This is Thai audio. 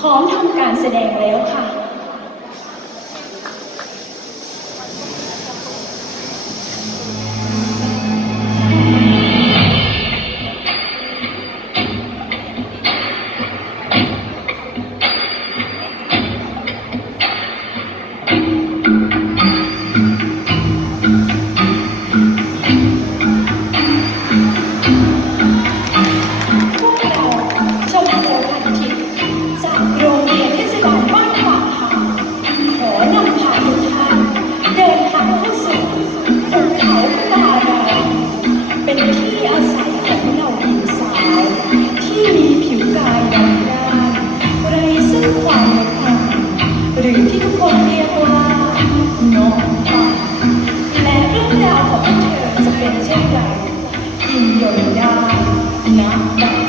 พร้อมทำการแสดงแล้วค่ะ ยิ่นยนต์ได้นะ